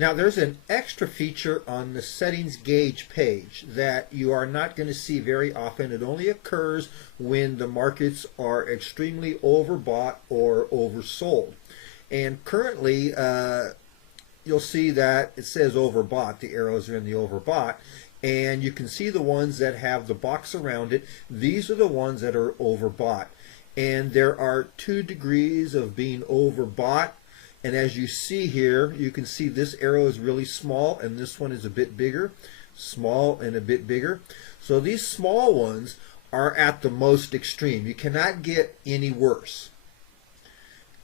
Now there's an extra feature on the settings gauge page that you are not going to see very often. It only occurs when the markets are extremely overbought or oversold. And currently you'll see that it says overbought. The arrows are in the overbought. And you can see the ones that have the box around it. These are the ones that are overbought. And there are 2 degrees of being overbought. And as you see here, you can see this arrow is really small and this one is a bit bigger, small and a bit bigger. So these small ones are at the most extreme. You cannot get any worse.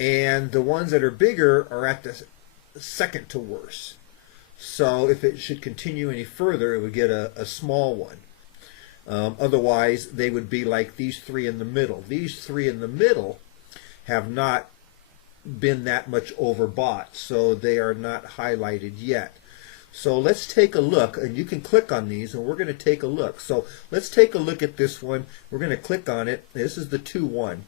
And the ones that are bigger are at the second to worse. So if it should continue any further, it would get a small one. Otherwise, they would be like these 3 in the middle. These 3 in the middle have not been that much overbought, so they are not highlighted yet. So let's take a look, and you can click on these and we're going to take a look. So let's take a look at this one. We're going to click on it. This is the 2-1,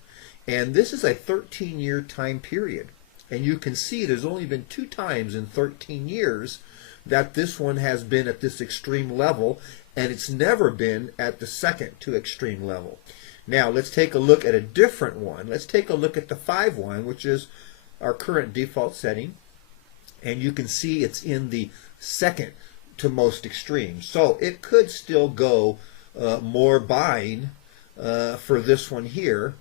and this is a 13-year time period, and you can see there's only been 2 times in 13 years that this one has been at this extreme level, and it's never been at the second to extreme level. Now let's take a look at a different one. Let's take a look at the 5-1, which is our current default setting, and you can see it's in the second to most extreme. So it could still go more buying for this one here,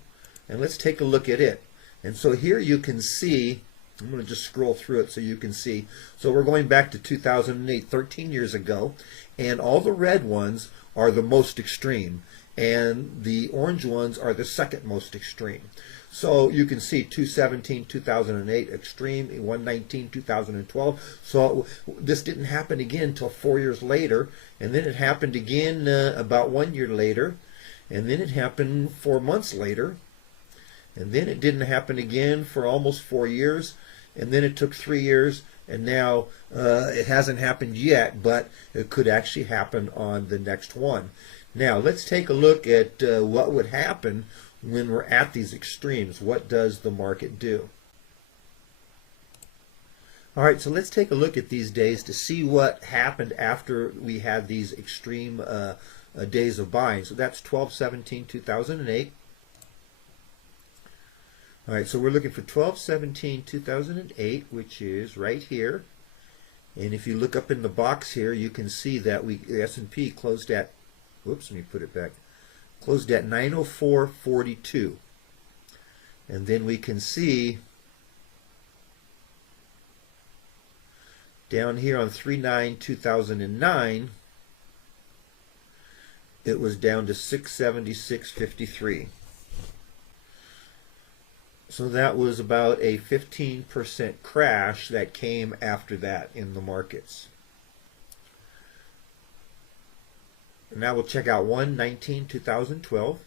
and let's take a look at it. And so here you can see, I'm going to just scroll through it so you can see. So we're going back to 2008, 13 years ago, and all the red ones are the most extreme, and the orange ones are the second most extreme. So you can see 217, 2008 extreme, 119, 2012. So this didn't happen again until 4 years later, and then it happened again about 1 year later, and then it happened 4 months later, and then it didn't happen again for almost 4 years, and then it took 3 years, and now it hasn't happened yet, but it could actually happen on the next one. Now let's take a look at what would happen when we're at these extremes. What does the market do? All right, so let's take a look at these days to see what happened after we had these extreme days of buying. So that's 12/17/2008. All right, so we're looking for 12/17/2008, which is right here. And if you look up in the box here, you can see that the S&P closed at, whoops, let me put it back, closed at 904.42. And then we can see down here on 3/9/2009, it was down to 676.53. So that was about a 15% crash that came after that in the markets. And now we'll check out 1/19/2012.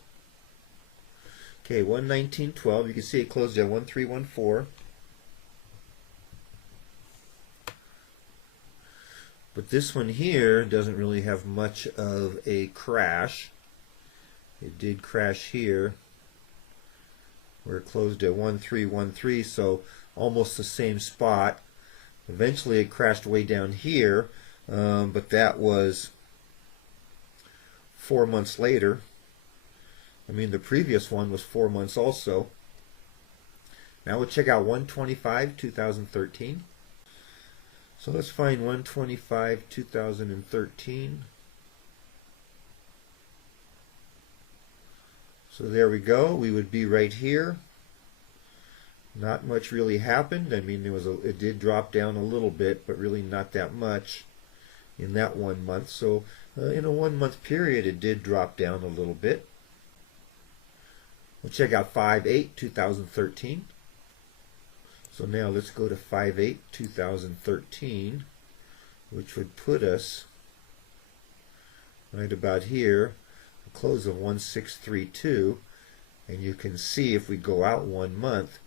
Okay, 1/19/12. You can see it closed at 1314. But this one here doesn't really have much of a crash. It did crash here, where it closed at 1313, so almost the same spot. Eventually it crashed way down here, but that was 4 months later. I mean, the previous one was 4 months also. Now we'll check out 1/25/2013. So let's find 1/25/2013. So there we go. We would be right here. Not much really happened. I mean, it did drop down a little bit, but really not that much in that 1 month. So in a 1 month period, it did drop down a little bit. We'll check out 5/8/2013. So now let's go to 5/8/2013, which would put us right about here, a close of 1632, and you can see if we go out 1 month,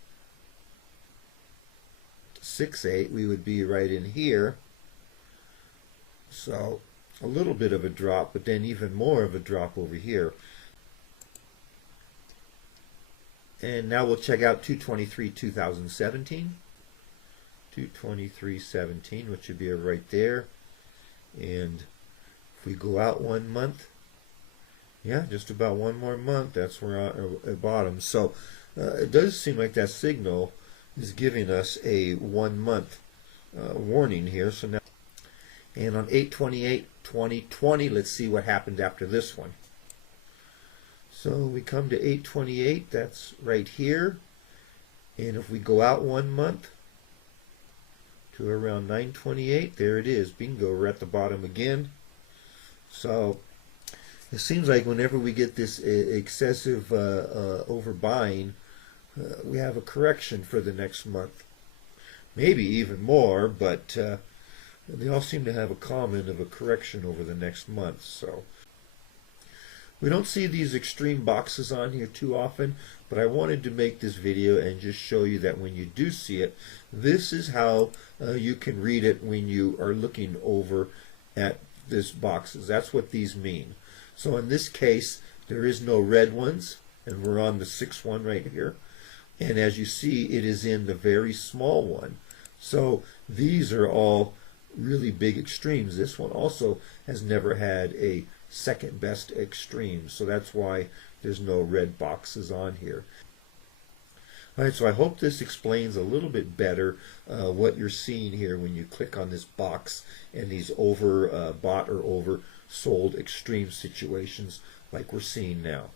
6/8, we would be right in here. So a little bit of a drop, but then even more of a drop over here. And now we'll check out 2/23/2017. 223.17, which would be right there. And if we go out 1 month, yeah, just about one more month, that's where our bottom. So it does seem like that signal is giving us a 1 month warning here. So now, and on 8/28/2020, let's see what happened after this one. So we come to 8/28, that's right here. And if we go out 1 month to around 9/28, there it is. Bingo, we're at the bottom again. So it seems like whenever we get this excessive overbuying, we have a correction for the next month. Maybe even more, but they all seem to have a comment of a correction over the next month. So we don't see these extreme boxes on here too often, but I wanted to make this video and just show you that when you do see it, this is how you can read it when you are looking over at this boxes. That's what these mean. So in this case, there is no red ones, and we're on the 6th one right here. And as you see, it is in the very small one. So these are all really big extremes. This one also has never had a second best extreme, so that's why there's no red boxes on here. All right, so I hope this explains a little bit better what you're seeing here when you click on this box and these overbought or oversold extreme situations like we're seeing now.